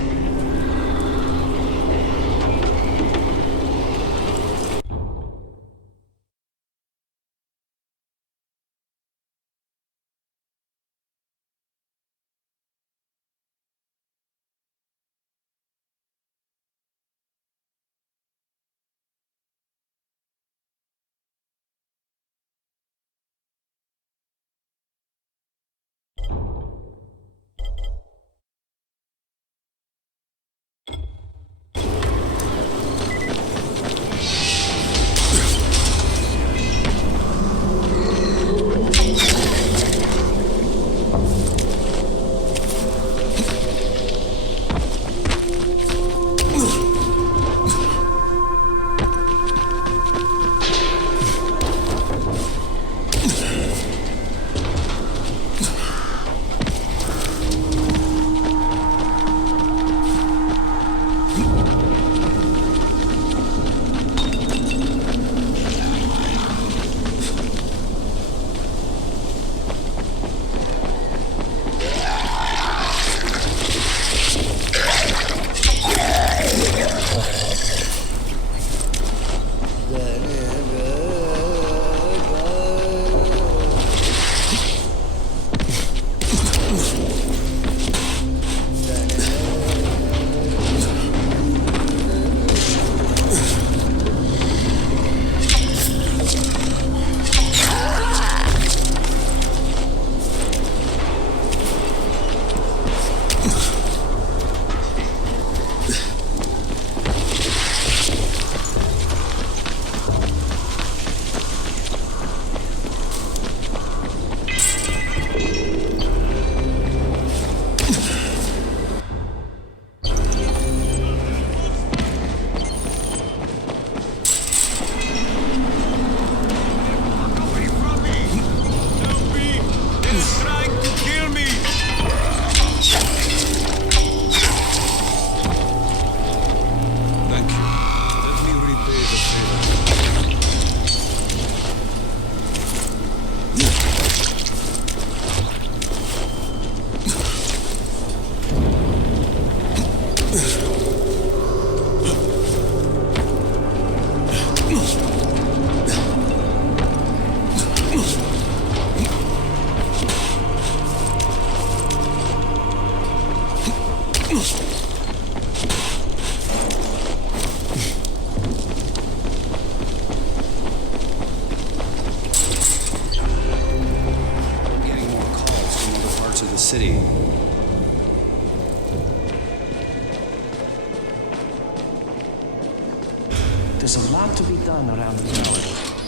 There's a lot to be done around the tower.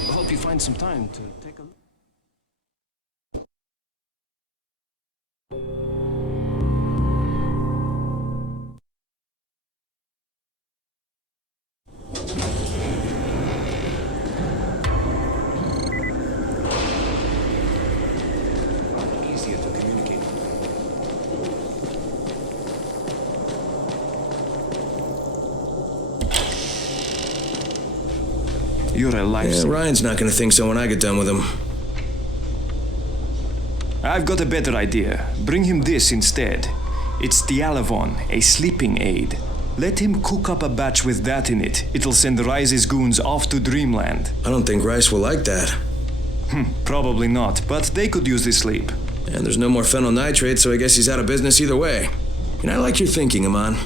I hope you find some time to take a look. Easier to communicate. You're a lifesaver. Yeah, Ryan's not gonna think so when I get done with him. I've got a better idea. Bring him this instead. It's Dialavon, a sleeping aid. Let him cook up a batch with that in it. It'll send Rice's goons off to Dreamland. I don't think Rice will like that. Probably not, but they could use this sleep. And there's no more phenyl nitrate, so I guess he's out of business either way. And I like your thinking, Aman.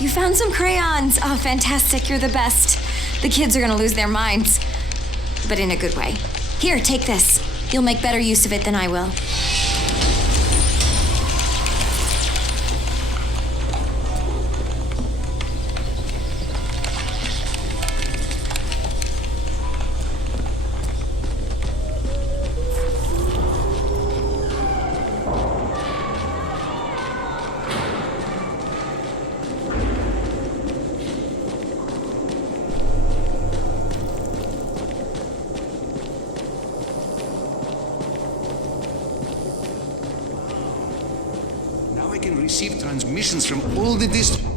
You found some crayons. Oh, fantastic. You're the best. The kids are gonna lose their minds. But in a good way. Here, take this. You'll make better use of it than I will. Receive transmissions from all the districts.